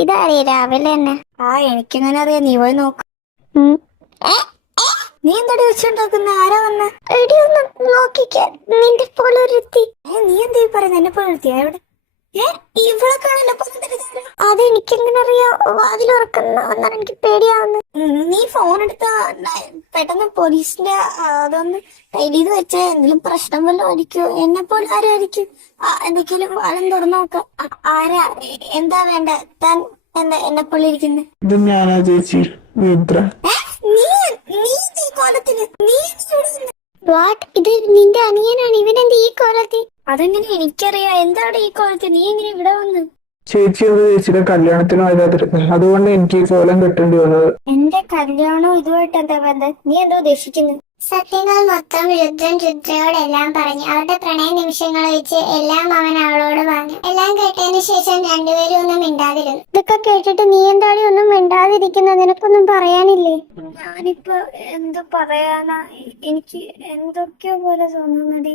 ഇതറിയ രാവിലെ തന്നെ. എനിക്കെങ്ങനെ അറിയാം, നീ പോയി നോക്ക്. നീ എന്താടി വെച്ചുണ്ടാക്കുന്ന? ആരാ വന്ന? എടി ഒന്ന് നോക്കിക്കേ, നിന്റെ പോലെ ഒരുത്തി. നീ എന്താ പറയുന്നത്? എന്നെ പോലെ ഒരുത്തിയാ? എവിടെ? ഇവിടെ കാണല്ലോ. അതെനിക്കെങ്ങനെ അറിയാം? അതിലുറക്കുന്ന എനിക്ക് പേടിയാവുന്നു. നീ ഫോൺ എടുത്താ പെട്ടെന്ന് പോലീസിന്റെ അതൊന്ന് ടൈൽ ചെയ്ത് വെച്ചാൽ എന്തെങ്കിലും പ്രശ്നം വല്ലതും ആയിരിക്കോ? എന്നെ പോലെ ആരും ആയിരിക്കും. എന്തെങ്കിലും വാളം തുറന്നു നോക്കാം. ആരാ? എന്താ വേണ്ട? താൻ എന്താ എന്നെ പോലെ ഇരിക്കുന്നത്? ഇത് ഞാനാ ചേച്ചി രുദ്ര. നീ കോലത്തിന് വാട്ട്? ഇത് നിന്റെ അനിയനാണ്. ഇവനെന്ത് ഈ കോലത്തിൽ? അതെങ്ങനെ എനിക്കറിയാം? എന്താണ് ഈ കോലത്തിൽ? നീ എങ്ങനെ ഇവിടെ വന്ന്? ചേച്ചി ഒരു ചേച്ചിയുടെ കല്യാണത്തിന് വരാതിരുന്നത്, അതുകൊണ്ട് എനിക്ക് ഈ കോലം കെട്ടേണ്ടി വന്നത്. എന്റെ കല്യാണം ഇതുമായിട്ട് എന്താ ബന്ധം? നീ എന്താ ഉദ്ദേശിക്കുന്നത്? സത്യങ്ങൾ മൊത്തം രുദ്രയോടെല്ലാം പറഞ്ഞു. അവരുടെ പ്രണയ നിമിഷങ്ങൾ വെച്ച് എല്ലാം അവൻ അവളോട് പറഞ്ഞു. എല്ലാം കേട്ടതിന് ശേഷം രണ്ടുപേരും ഒന്നും മിണ്ടാതിരുന്നു. ഇതൊക്കെ കേട്ടിട്ട് നീ എന്താണ് ഒന്നും മിണ്ടാതിരിക്കുന്നത്? നിനക്കൊന്നും പറയാനില്ലേ? ഞാനിപ്പോ എന്ത് പറയാനാ? എനിക്ക് എന്തൊക്കെയോ പോലെ തോന്നുന്നതേ.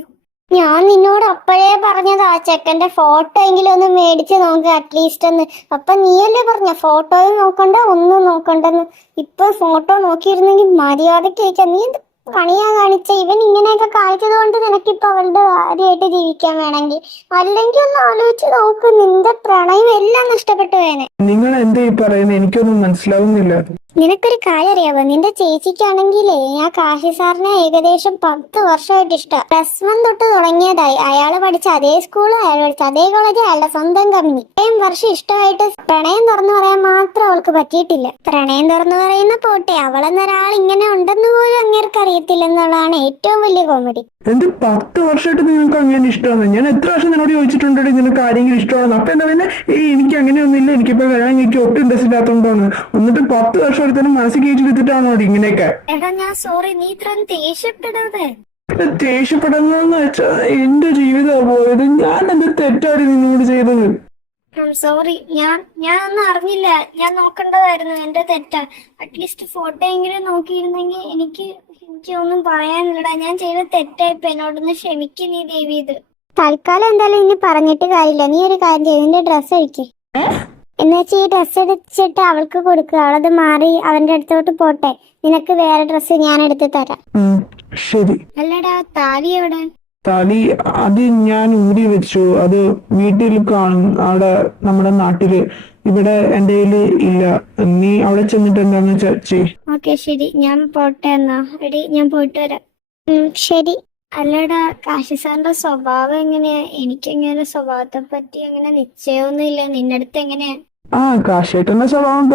ഞാൻ നിന്നോട് അപ്പോഴേ പറഞ്ഞതാ, ചെക്കന്റെ ഫോട്ടോ എങ്കിലും ഒന്ന് മേടിച്ച് നോക്ക് അറ്റ്ലീസ്റ്റ് ഒന്ന്. അപ്പൊ നീയല്ലേ പറഞ്ഞ ഫോട്ടോയും നോക്കണ്ട ഒന്നും നോക്കണ്ടെന്ന്. ഇപ്പൊ ഫോട്ടോ നോക്കിയിരുന്നെങ്കിൽ മര്യാദക്ക് ചോദിക്കാം. നീ എന്ത് പണിയാ കാണിച്ച? ഇവൻ ഇങ്ങനെയൊക്കെ കാണിച്ചത് കൊണ്ട് നിനക്കിപ്പൊ അവളുടെ ഭാര്യയായിട്ട് ജീവിക്കാൻ വേണമെങ്കിൽ, അല്ലെങ്കിൽ ഒന്ന് ആലോചിച്ച് നോക്ക്. നിന്റെ പ്രണയം എല്ലാം നഷ്ടപ്പെട്ടു വേനെ. നിങ്ങൾ എന്താ ഈ പറയുന്നത്? എനിക്കൊന്നും മനസ്സിലാവുന്നില്ല. നിനക്കൊരു കാര്യം അറിയാവോ? നിന്റെ ചേച്ചിക്കാണെങ്കിലേ ആ കാശി സാറിനെ ഏകദേശം 10 വർഷമായിട്ട് ഇഷ്ടം. +1 തൊട്ട് തുടങ്ങിയതായി. അയാള് പഠിച്ച അതേ സ്കൂള്, അയാൾ പഠിച്ച അതേ കോളേജ്, അയാളുടെ സ്വന്തം കമ്പനി. 7 വർഷം ഇഷ്ടമായിട്ട് പ്രണയം തുറന്നു പറയാൻ മാത്രം അവൾക്ക് പറ്റിയിട്ടില്ല. പ്രണയം തുറന്നു പറയുന്ന പോട്ടെ, അവളെന്നൊരാൾ ഇങ്ങനെ ഉണ്ടെന്ന് പോലും അങ്ങേർക്ക് അറിയത്തില്ലെന്നുള്ളതാണ് ഏറ്റവും വലിയ കോമഡി. എന്ത് 10 വർഷമായിട്ട് നിങ്ങൾക്ക് അങ്ങനെ ഇഷ്ടമാണ്? ഞാൻ എത്ര വർഷം നിന്നോട് ചോദിച്ചിട്ടുണ്ട് നിനക്ക് ആരെങ്കിലും ഇഷ്ടമാണെന്ന്. അപ്പൊ എന്താ പിന്നെ എനിക്ക് അങ്ങനെയൊന്നുമില്ല, എനിക്കിപ്പോ വരാൻ എനിക്ക് ഒട്ടും ഇൻട്രസ്റ്റ് ഇല്ലാത്തതുകൊണ്ടാണ്. എന്നിട്ട് 10 വർഷം തന്നെ മനസ്സിൽ കയറ്റിയെടുത്തിട്ടാണോ ഇങ്ങനെയൊക്കെ? എടാ ഞാൻ സോറി, നീ ഇത്ര ദേഷ്യപ്പെടാതെ. ദേഷ്യപ്പെടുന്നതെന്ന് വെച്ചാ എന്റെ ജീവിതമാണ് പോയത്. ഞാൻ എന്ത് തെറ്റാണ് നിന്നോട് ചെയ്തത്? സോറി, ഞാൻ ഒന്നും അറിഞ്ഞില്ല. ഞാൻ നോക്കേണ്ടതായിരുന്നു, എന്റെ തെറ്റാ. അറ്റ്ലീസ്റ്റ് ഫോട്ടോ എങ്കിലും നോക്കിയിരുന്നെങ്കിൽ എനിക്ക് ഒന്നും പറയാനില്ലടാ. ഞാൻ ചെയ്ത തെറ്റായിപ്പോ, എന്നോടൊന്ന് ക്ഷമിക്ക് നീ ദേവി. ഇത് തൽക്കാലം എന്തായാലും ഇനി പറഞ്ഞിട്ട് കാര്യമില്ല. നീ ഒരു കാര്യം ചെയ്യും, നിന്റെ ഡ്രസ്സ് അഴിക്ക്. എന്നുവെച്ചാൽ ഈ ഡ്രസ്സ് അടിച്ചിട്ട് അവൾക്ക് കൊടുക്കുക. അവളത് മാറി അവന്റെ അടുത്തോട്ട് പോട്ടെ. നിനക്ക് വേറെ ഡ്രസ്സ് ഞാൻ എടുത്ത് തരാം. ശരി. അല്ലടാ താലി എവിടെ? താലി അത് ഞാൻ ഊരി വെച്ചു. അത് വീട്ടിൽ കാണും, അവിടെ നമ്മുടെ നാട്ടില്. ഇവിടെ എന്റെ കയ്യില് ഇല്ല. നീ അവിടെ ചെന്നിട്ട് എന്താന്ന് വെച്ചാ. ഓക്കെ ശരി, ഞാൻ പോട്ടെ എന്നാ. എടി ഞാൻ പോയിട്ട് വരാം. ശരി. അല്ലടാ കാശി സാറിന്റെ സ്വഭാവം എങ്ങനെയാ? എനിക്കെങ്ങനെ സ്വഭാവത്തെ പറ്റി അങ്ങനെ നിശ്ചയമൊന്നും ഇല്ല. നിന്റെ അടുത്ത് എങ്ങനെയാ? കാശിയേട്ടന്റെ സ്വഭാവം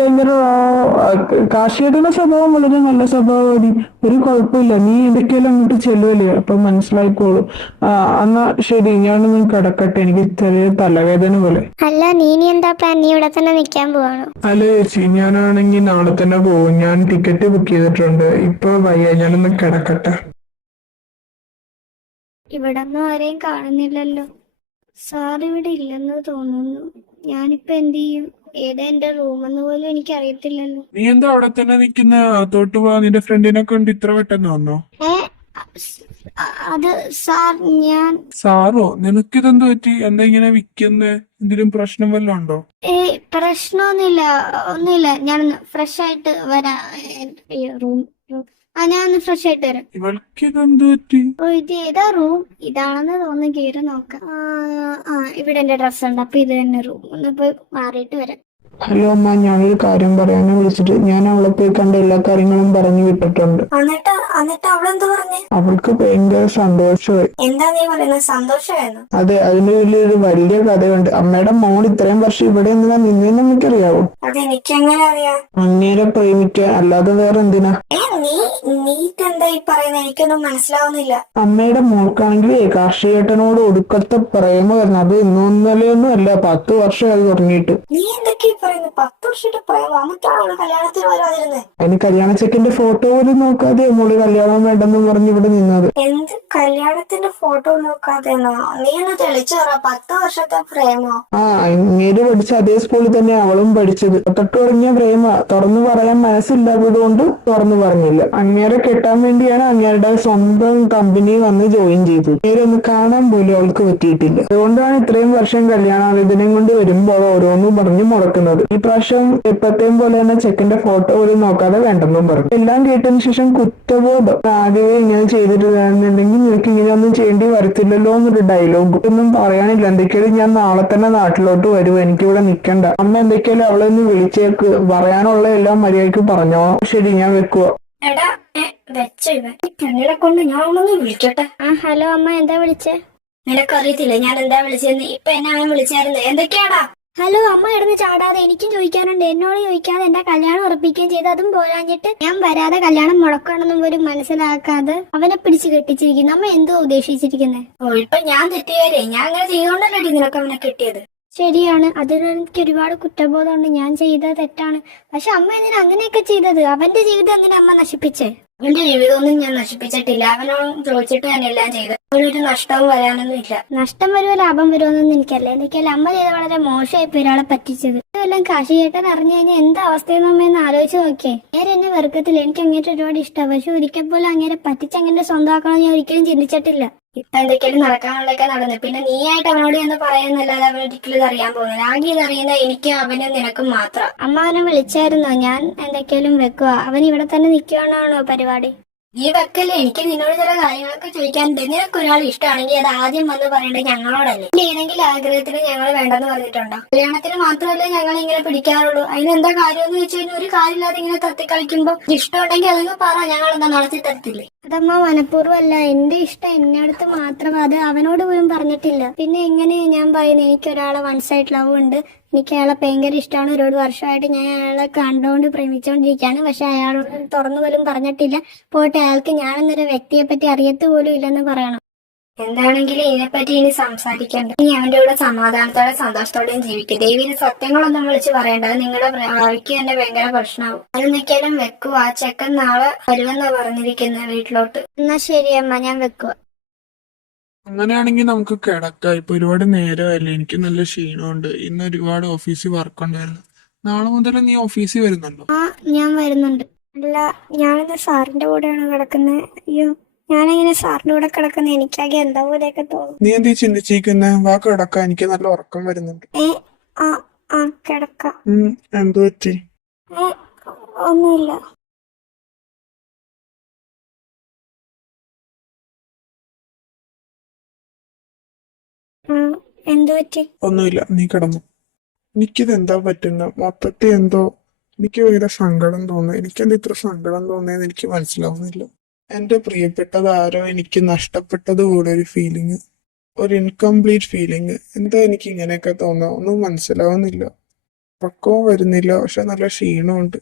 കാശിയേട്ടന്റെ സ്വഭാവം വളരെ നല്ല സ്വഭാവം. ഒരു കുഴപ്പമില്ല. നീ എന്തൊക്കെയാലും അങ്ങോട്ട് ചെല്ലുവല്ലേ, അപ്പൊ മനസ്സിലായിക്കോളൂ. എന്നാ ശരി, ഞാനൊന്ന് കിടക്കട്ടെ. എനിക്ക് ചെറിയ തലവേദന പോലെ. അല്ല നീ എന്താ പ്ലാൻ? നീ ഇവിടെ തന്നെ നിൽക്കാൻ പോവാണോ? അല്ല ചേച്ചി, ഞാനാണെങ്കിൽ നാളെ തന്നെ പോകും. ഞാൻ ടിക്കറ്റ് ബുക്ക് ചെയ്തിട്ടുണ്ട്. ഇപ്പൊ വയ്യ, ഞാനൊന്ന് കിടക്കട്ടെ. ഇവിടെ ഒന്നും ആരെയും കാണുന്നില്ലല്ലോ. സാർ ഇവിടെ ഇല്ലെന്ന് തോന്നുന്നു. ഞാനിപ്പോ എന്ത് ചെയ്യും? ഏതാ എന്റെ റൂമെന്ന് പോലും എനിക്ക് അറിയത്തില്ലല്ലോ. നീ എന്താ അവിടെ തന്നെ നിക്കുന്ന? തോട്ട് പോവാ. നിന്റെ ഫ്രണ്ടിനെ കൊണ്ട് ഇത്ര പെട്ടെന്ന് വന്നോ? അത് സാർ ഞാൻ. സാറോ? നിനക്കിതെന്ത് പറ്റി? എന്താ ഇങ്ങനെ വിൽക്കുന്നേ? എന്തെങ്കിലും പ്രശ്നം വല്ലതും ഉണ്ടോ? ഒന്നുമില്ല. ഞാൻ ഫ്രഷ് ആയിട്ട് വരാം. റൂം ഞാൻ ഒന്ന് ഫ്രഷ് ആയിട്ട് വരാം. ഇവൾക്ക് ഇതെന്ത് പറ്റി? ഇത് ഏതാ റൂം? ഇതാണെന്ന് തോന്നുന്നു. കയറി നോക്കാം. ഇവിടെ എന്റെ ഡ്രസ് ഉണ്ട്. അപ്പൊ ഇത് തന്നെ റൂം. ഒന്ന് പോയി മാറിയിട്ട് വരാം. ഹലോ അമ്മ, ഞാനൊരു കാര്യം പറയാനും വിളിച്ചിട്ട്. ഞാൻ അവളെ പോയി കണ്ട എല്ലാ കാര്യങ്ങളും പറഞ്ഞു വിട്ടിട്ടുണ്ട്. എന്നിട്ട് അവളെന്താ പറഞ്ഞേ? അവൾക്ക് ഭയങ്കര സന്തോഷമായി. എന്താ നീ പറയുന്നത്? സന്തോഷമായിരുന്നു? അതെ, അതിന് വലിയ കഥയുണ്ട്. അമ്മയുടെ മോൾ ഇത്രയും വർഷം ഇവിടെ എന്തിനാ നിന്നെന്ന് എനിക്കറിയാവോ? അതെനിക്കെങ്ങനെ അറിയാം? അങ്ങേരെ പ്രേമിക്കാൻ, അല്ലാതെ വേറെ എന്തിനാ? നീ എന്താ ഈ പറയുന്നത്? എനിക്കൊന്നും മനസ്സിലാവുന്നില്ല. അമ്മയുടെ മോൾക്കാണെങ്കിൽ കാർഷികേട്ടനോട് ഒടുക്കത്തെ പ്രേമമായിരുന്നു. അത് ഇന്നൊന്നലെയൊന്നും അല്ല, 10 വർഷം അത് തുടങ്ങിയിട്ട്. നീ എന്തൊക്കെയാ പറയുന്നത്? 10 വർഷത്തെ പ്രേമം എന്നിട്ടാണ് അവള് കല്യാണത്തിന് വരാതിരുന്നത്. അതിന് കല്യാണ ചെക്കന്റെ ഫോട്ടോ പോലും നോക്കാതെ മോള് കല്യാണം വേണ്ടെന്ന് പറഞ്ഞ് ഇവിടെ നിന്നത്. എന്ത് കല്യാണത്തിന്റെ ഫോട്ടോ നോക്കാതെന്നോ? നീ ഒന്ന് തെളിച്ചു പറ. 10 വർഷത്തെ പ്രേമോ? ആ, അങ്ങേര് പഠിച്ച അതേ സ്കൂളിൽ തന്നെ അവളും പഠിച്ചത്. തൊട്ട് തുടങ്ങിയ പ്രേമ. തുറന്നു പറയാൻ മനസ്സില്ലാത്തത് കൊണ്ട് തുറന്നു പറഞ്ഞില്ല. അങ്ങേരെ കെട്ടാൻ വേണ്ടിയാണ് അങ്ങേരുടെ സ്വന്തം കമ്പനി വന്ന് ജോയിൻ ചെയ്തത്. അങ്ങേരൊന്ന് കാണാൻ പോലും അവൾക്ക് പറ്റിയിട്ടില്ല. അതുകൊണ്ടാണ് ഇത്രയും വർഷം കല്യാണാലോചനയും കൊണ്ട് വരുമ്പോൾ ഓരോന്നും പറഞ്ഞു മുടക്കുന്നത്. ഈ പ്രാവശ്യം എപ്പോഴത്തെയും പോലെ തന്നെ ചെക്കന്റെ ഫോട്ടോ പോലും നോക്കാതെ വേണ്ടെന്നും പറഞ്ഞു. എല്ലാം കേട്ടതിന് ശേഷം കുറ്റബോധം. ആദ്യമേ ഇങ്ങനെ ചെയ്തിട്ടുണ്ടെങ്കിൽ നിനക്ക് ഇങ്ങനെയൊന്നും ചെയ്യേണ്ടി വരത്തില്ലല്ലോ എന്നൊരു ഡയലോഗ്. ഒന്നും പറയാനില്ല. എന്തൊക്കെയാലും ഞാൻ നാളെ തന്നെ നാട്ടിലോട്ട് വരും, എനിക്കിവിടെ നിൽക്കണ്ട. അമ്മ എന്തൊക്കെയാലും അവളെ ഒന്ന് വിളിച്ചേക്ക്. പറയാനുള്ള എല്ലാം മര്യാദയ്ക്ക് പറഞ്ഞോ. ശരി, ഞാൻ വെക്കുക. എടാ വെച്ചോ ഇവൻ. ഈ പെണ്ണിനെ കൊണ്ട് ഞാൻ ഒന്ന് വിളിക്കട്ടെ. ഹലോ അമ്മ, എന്താ വിളിച്ചേ? നിനക്കറിയത്തില്ല ഞാൻ എന്താ വിളിച്ചെന്ന്? ഇപ്പൊ എന്നെ അവൻ വിളിച്ചായിരുന്നു. എന്തൊക്കെയാടാ? ഹലോ അമ്മ, ഇടന്ന് ചാടാതെ. എനിക്കും ചോദിക്കാനുണ്ട്. എന്നോട് ചോദിക്കാതെ എന്റെ കല്യാണം ഉറപ്പിക്കുകയും ചെയ്ത്, അതും പോരാഞ്ഞിട്ട് ഞാൻ വരാതെ കല്യാണം മുടക്കണമെന്നും പോലും മനസ്സിലാക്കാതെ അവനെ പിടിച്ച് കെട്ടിച്ചിരിക്കുന്നു. അമ്മ എന്തോ ഉദ്ദേശിച്ചിരിക്കുന്നത്? ഓ, ഇപ്പൊ ഞാൻ തെറ്റുകാരെ. ഞാൻ അങ്ങനെ ചെയ്തോണ്ടല്ലേ നിനക്ക് അവനെ കിട്ടിയത്. ശരിയാണ്, അതിന് എനിക്ക് ഒരുപാട് കുറ്റബോധമുണ്ട്. ഞാൻ ചെയ്തത് തെറ്റാണ്. പക്ഷെ അമ്മ എന്തിനാ അങ്ങനെയൊക്കെ ചെയ്തത്? അവന്റെ ജീവിതം എന്തിനാ അമ്മ നശിപ്പിച്ചേ? അവന്റെ ജീവിതമൊന്നും ഞാൻ നശിപ്പിച്ചിട്ടില്ല. അവനോട് ചോദിച്ചിട്ട് ഞാൻ എല്ലാം ചെയ്ത്. അവനൊരു നഷ്ടവും വരാനൊന്നും ഇല്ല. നഷ്ടം വരുമോ ലാഭം വരുമോന്നൊന്നും എനിക്കല്ല. എന്തൊക്കെയല്ല അമ്മ ചെയ്ത വളരെ മോശമായിപ്പോ ഒരാളെ പറ്റിച്ചത്. ഇതെല്ലാം കാശി ചേട്ടൻ അറിഞ്ഞു കഴിഞ്ഞാൽ എന്താ അവസ്ഥയെന്ന് അമ്മ എന്ന് ആലോചിച്ച് നോക്കിയേ. നേരെ എന്നെ വെറുക്കത്തില്ല. എനിക്ക് അങ്ങേറ്റ് ഒരുപാട് ഇഷ്ടമാണ്. പക്ഷെ ഒരിക്കൽ പോലും അങ്ങേരെ പറ്റിച്ച് അങ്ങനെ സ്വന്തമാക്കണമെന്ന് ഞാൻ ഒരിക്കലും ചിന്തിച്ചിട്ടില്ല. ഇപ്പൊ എന്തൊക്കെയാലും നടക്കാനുള്ളതൊക്കെ നടന്നു. പിന്നെ നീ ആയിട്ട് അവനോട് എന്ന് പറയുന്നല്ലാതെ അവൻ ഒരിക്കലും ഇത് അറിയാൻ പോകുന്നില്ല. ആകെ ഇതറിയുന്ന എനിക്ക് അവനും നിനക്കും മാത്രം. അമ്മ അവനെ വിളിച്ചായിരുന്നോ? ഞാൻ എന്തൊക്കെയാലും വെക്കുക. അവൻ ഇവിടെ തന്നെ നിൽക്കുകയാണോ പരിപാടി? നീ വെക്കല്ലേ. എനിക്ക് നിന്നോട് ചില കാര്യങ്ങളൊക്കെ ചോദിക്കാനുണ്ട്. നിനക്ക് ഒരാൾ ഇഷ്ടമാണെങ്കിൽ അത് ആദ്യം വന്ന് പറയേണ്ടത് ഞങ്ങളോടല്ലേ. ഏതെങ്കിലും ആഗ്രഹത്തിന് ഞങ്ങൾ വേണ്ടെന്ന് പറഞ്ഞിട്ടുണ്ടോ? കല്യാണത്തിന് മാത്രമല്ലേ ഞങ്ങൾ ഇങ്ങനെ പിടിക്കാറുള്ളൂ. അതിനെന്താ കാര്യമെന്ന് വെച്ച് കഴിഞ്ഞാൽ ഒരു കാര്യമില്ലാതെ ഇങ്ങനെ തത്തിക്കളിക്കുമ്പോ ഇഷ്ടമുണ്ടെങ്കിൽ അതൊന്ന് പറ, ഞങ്ങൾ എന്താ നടത്തി തരത്തില്ലേ? അതമ്മ മനഃപൂർവ്വമല്ല. എന്റെ ഇഷ്ടം എന്നെ അടുത്ത് മാത്രം. അത് അവനോട് പോലും പറഞ്ഞിട്ടില്ല. പിന്നെ എങ്ങനെയാ ഞാൻ പറയുന്നത്? എനിക്ക് ഒരാളെ വൺ സൈഡ് ലവ് ഉണ്ട്. എനിക്ക് അയാളെ ഭയങ്കര ഇഷ്ടമാണ്. ഒരുപാട് വർഷമായിട്ട് ഞാൻ അയാളെ കണ്ടുകൊണ്ട് പ്രേമിച്ചുകൊണ്ടിരിക്കുകയാണ്. പക്ഷെ അയാളോട് തുറന്നു പോലും പറഞ്ഞിട്ടില്ല. പോട്ടെ, അയാൾക്ക് ഞാനെന്നൊരു വ്യക്തിയെ പറ്റി അറിയത്ത് പോലും ഇല്ലെന്ന് പറയണം. എന്താണെങ്കിലും ഇതിനെപ്പറ്റി ഇനി സംസാരിക്കണ്ട. ഇനി അവന്റെ കൂടെ സമാധാനത്തോടെ സന്തോഷത്തോടെയും ജീവിക്കും. ദേവിന് സത്യങ്ങളൊന്നും വിളിച്ച് പറയണ്ട. അത് നിങ്ങളുടെ ഭാവിക്ക് തന്നെ ഭയങ്കര പ്രശ്നമാവും. അത് നിൽക്കാനും വെക്കുക. ആ ചെക്കൻ നാളെ വരുമെന്നാ പറഞ്ഞിരിക്കുന്നത് വീട്ടിലോട്ട്. എന്നാ ശരി അമ്മ, ഞാൻ വെക്കുക. അങ്ങനെയാണെങ്കിൽ നമുക്ക് കിടക്കാം. ഇപ്പൊ ഒരുപാട് നേരമല്ലേ, എനിക്ക് നല്ല ക്ഷീണമുണ്ട്. ഇന്ന് ഒരുപാട് ഓഫീസിൽ വർക്ക് ഉണ്ടായിരുന്നു. നാളെ മുതൽ നീ ഓഫീസിൽ വരുന്നുണ്ടോ? ആ, ഞാൻ വരുന്നുണ്ട്. അല്ല, ഞാനിന്ന് സാറിന്റെ കൂടെയാണ് കിടക്കുന്നത്. അയ്യോ, ഞാനെങ്ങനെ സാറിന്റെ കൂടെ കിടക്കുന്നത്? എനിക്കാകെ എന്താ പോലെയൊക്കെ തോന്നും. നീ എന്തീ ചിന്തിച്ചിരിക്കുന്നേ? വാ കിടക്കാം, എനിക്ക് നല്ല ഉറക്കം വരുന്നുണ്ട്. കിടക്കാം. എന്തു പറ്റി? ഒന്നുമില്ല. എന്തു പറ്റി? ഒന്നുമില്ല, നീ കിടന്നു. എനിക്കിത് എന്താ പറ്റുന്ന മൊത്തത്തിൽ എന്തോ എനിക്ക് ഭയങ്കര സങ്കടം തോന്നുന്നു. എനിക്കെന്താ ഇത്ര സങ്കടം തോന്നിയെന്ന് എനിക്ക് മനസ്സിലാവുന്നില്ല. എന്റെ പ്രിയപ്പെട്ടത് ആരോ എനിക്ക് നഷ്ടപ്പെട്ടത് കൂടെ ഒരു ഫീലിങ്, ഒരു ഇൻകംപ്ലീറ്റ് ഫീലിങ്. എന്താ എനിക്ക് ഇങ്ങനെയൊക്കെ തോന്നുക? ഒന്നും മനസ്സിലാവുന്നില്ല. ഉറക്കവും വരുന്നില്ല, പക്ഷെ നല്ല ക്ഷീണമുണ്ട്.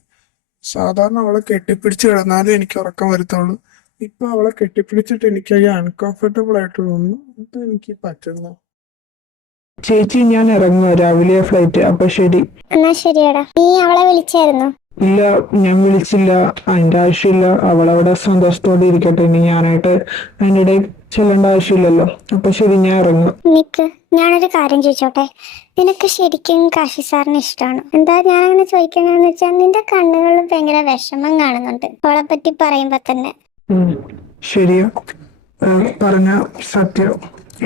സാധാരണ അവളെ കെട്ടിപ്പിടിച്ച് കിടന്നാലേ എനിക്ക് ഉറക്കം വരുത്തുള്ളൂ. ഇപ്പൊ അവളെ കെട്ടിപ്പിടിച്ചിട്ട് എനിക്ക് അൺകംഫർട്ടബിൾ ആയിട്ട് തോന്നുന്നു. എന്താ എനിക്ക് പറ്റുന്നു? ചേച്ചി, ഞാൻ ഇറങ്ങുക. രാവിലെ ഫ്ലൈറ്റ്. അപ്പൊ ശരി. എന്നാ ശരിയടാ. നീ അവളെ വിളിച്ചായിരുന്നോ? ഇല്ല, ഞാൻ വിളിച്ചില്ല. അതിന്റെ ആവശ്യമില്ല. അവളവിടെ സന്തോഷത്തോടെ ഇരിക്കട്ടെ. ഇനി ഞാനായിട്ട് അതിൻ്റെ ഇടയിൽ ചെല്ലേണ്ട ആവശ്യമില്ലല്ലോ. അപ്പൊ ശരി, ഞാൻ ഇറങ്ങുക. നിക്ക്, ഞാനൊരു കാര്യം ചോദിച്ചോട്ടെ? നിനക്ക് ശരിക്കും കാശി സാറിന് ഇഷ്ടമാണ്? എന്താ ഞാൻ അങ്ങനെ ചോദിക്കണെന്ന് വെച്ചാൽ നിന്റെ കണ്ണുകളിൽ ഭയങ്കര വിഷമം കാണുന്നുണ്ട് അവളെ പറ്റി പറയുമ്പോ തന്നെ. ശരിയാ, പറഞ്ഞ സത്യം.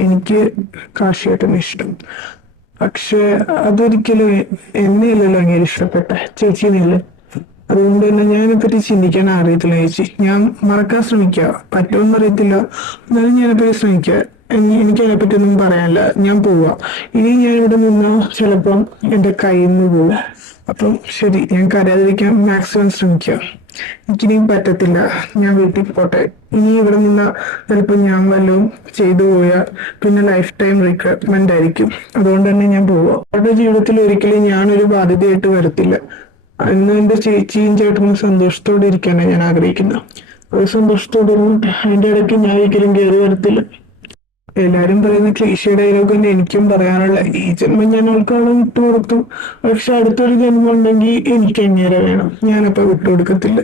എനിക്ക് കാശിയേട്ടന് ഇഷ്ടം. പക്ഷെ അതൊരിക്കലും എന്നെയല്ലല്ലോ അങ്ങനെ ഇഷ്ടപ്പെട്ട ചേച്ചിനെയല്ലേ. അതുകൊണ്ട് തന്നെ ഞാനെപ്പറ്റി ചിന്തിക്കാൻ അറിയത്തില്ല ചേച്ചി. ഞാൻ മറക്കാൻ ശ്രമിക്കുക. പറ്റുമെന്ന് അറിയത്തില്ല, എന്നാലും ഞാനെപ്പറ്റി ശ്രമിക്കുക. എനിക്ക് അതിനെപ്പറ്റി ഒന്നും പറയാനില്ല. ഞാൻ പോവാ. ഇനി ഞാൻ ഇവിടെ നിന്ന് ചിലപ്പം എൻ്റെ കയ്യിൽ നിന്ന് പോവും. അപ്പം ശരി, ഞാൻ കരയാതിരിക്കാൻ മാക്സിമം ശ്രമിക്കുക. എനിക്കിനിയും പറ്റത്തില്ല. ഞാൻ വീട്ടിൽ പോട്ടെ. ഇനി ഇവിടെ നിന്ന് ചിലപ്പോൾ ഞാൻ വല്ലതും ചെയ്തു പോയാൽ പിന്നെ ലൈഫ് ടൈം റിക്വയർമെന്റ് ആയിരിക്കും. അതുകൊണ്ട് തന്നെ ഞാൻ പോവാം. അവരുടെ ജീവിതത്തിൽ ഒരിക്കലും ഞാനൊരു ബാധ്യതയായിട്ട് വരത്തില്ല. അന്ന് എൻ്റെ ചേച്ചിയും ചേട്ടനും സന്തോഷത്തോടെ ഇരിക്കാനാണ് ഞാൻ ആഗ്രഹിക്കുന്നത്. ഒരു സന്തോഷത്തോടെ അതിൻ്റെ ഇടയ്ക്ക് ഞാൻ ഒരിക്കലും കയറി വരത്തില്ല. എല്ലാരും പറയുന്ന ക്ലീശ ഡയലോഗ് തന്നെ എനിക്കും പറയാനുള്ള. ഈ ജന്മം ഞാൻ അവൾക്ക് അവളെ വിട്ടുകൊടുത്തു. പക്ഷെ അടുത്തൊരു ജന്മം ഉണ്ടെങ്കിൽ എനിക്ക് എങ്ങനെ വേണം, ഞാനപ്പോ വിട്ടുകൊടുക്കത്തില്ല.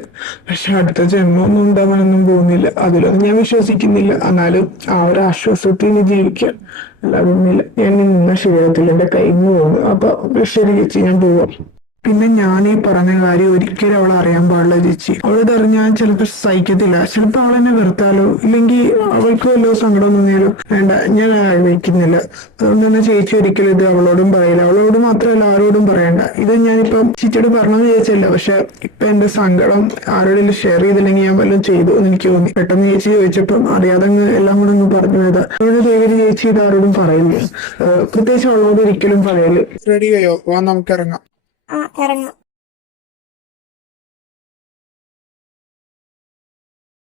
പക്ഷെ അടുത്ത ജന്മമൊന്നും ഉണ്ടാവാനൊന്നും പോകുന്നില്ല, അതിലൊന്നും ഞാൻ വിശ്വസിക്കുന്നില്ല. എന്നാലും ആ ഒരു ആശ്വാസത്തിൽ ഇനി ജീവിക്കാം, അല്ലാതെ ഒന്നുമില്ല. ഞാൻ നിന്ന ശരീരത്തിൽ എന്റെ കയ്യിൽ നിന്ന് പോകുന്നു. അപ്പൊ ശരി ചേച്ചി, ഞാൻ പോവാം. പിന്നെ ഞാൻ ഈ പറഞ്ഞ കാര്യം ഒരിക്കലും അവൾ അറിയാൻ പാടില്ല ചേച്ചി. അവളിത് അറിഞ്ഞാൽ ചിലപ്പോൾ സഹിക്കത്തില്ല. ചിലപ്പോൾ അവൾ എന്നെ വെറുത്താലോ, ഇല്ലെങ്കിൽ അവൾക്ക് വല്ലോ സങ്കടം തോന്നിയാലോ. വേണ്ട, ഞാൻ ആഗ്രഹിക്കുന്നില്ല. അതുകൊണ്ട് തന്നെ ചേച്ചി ഒരിക്കലും ഇത് അവളോടും പറയില്ല. അവളോട് മാത്രമല്ല ആരോടും പറയണ്ട. ഇത് ഞാനിപ്പം ചേച്ചിയോട് പറഞ്ഞെന്ന് ചോദിച്ചല്ല, പക്ഷെ ഇപ്പൊ എന്റെ സങ്കടം ആരോടെങ്കിലും ഷെയർ ചെയ്തില്ലെങ്കിൽ ഞാൻ വല്ലതും ചെയ്തു എന്ന് എനിക്ക് തോന്നി. പെട്ടെന്ന് ചേച്ചി ചോദിച്ചപ്പം അറിയാതെ എല്ലാം കൂടെ ഒന്ന് പറഞ്ഞു പോയതാ. അവളുടെ ദൈവം ചേച്ചി ഇത് ആരോടും പറയില്ല, പ്രത്യേകിച്ച് അവളോട് ഒരിക്കലും പറയല്. റെഡിയായോ? വാ, നമുക്ക് ഇറങ്ങാം. ഇറങ്ങാം.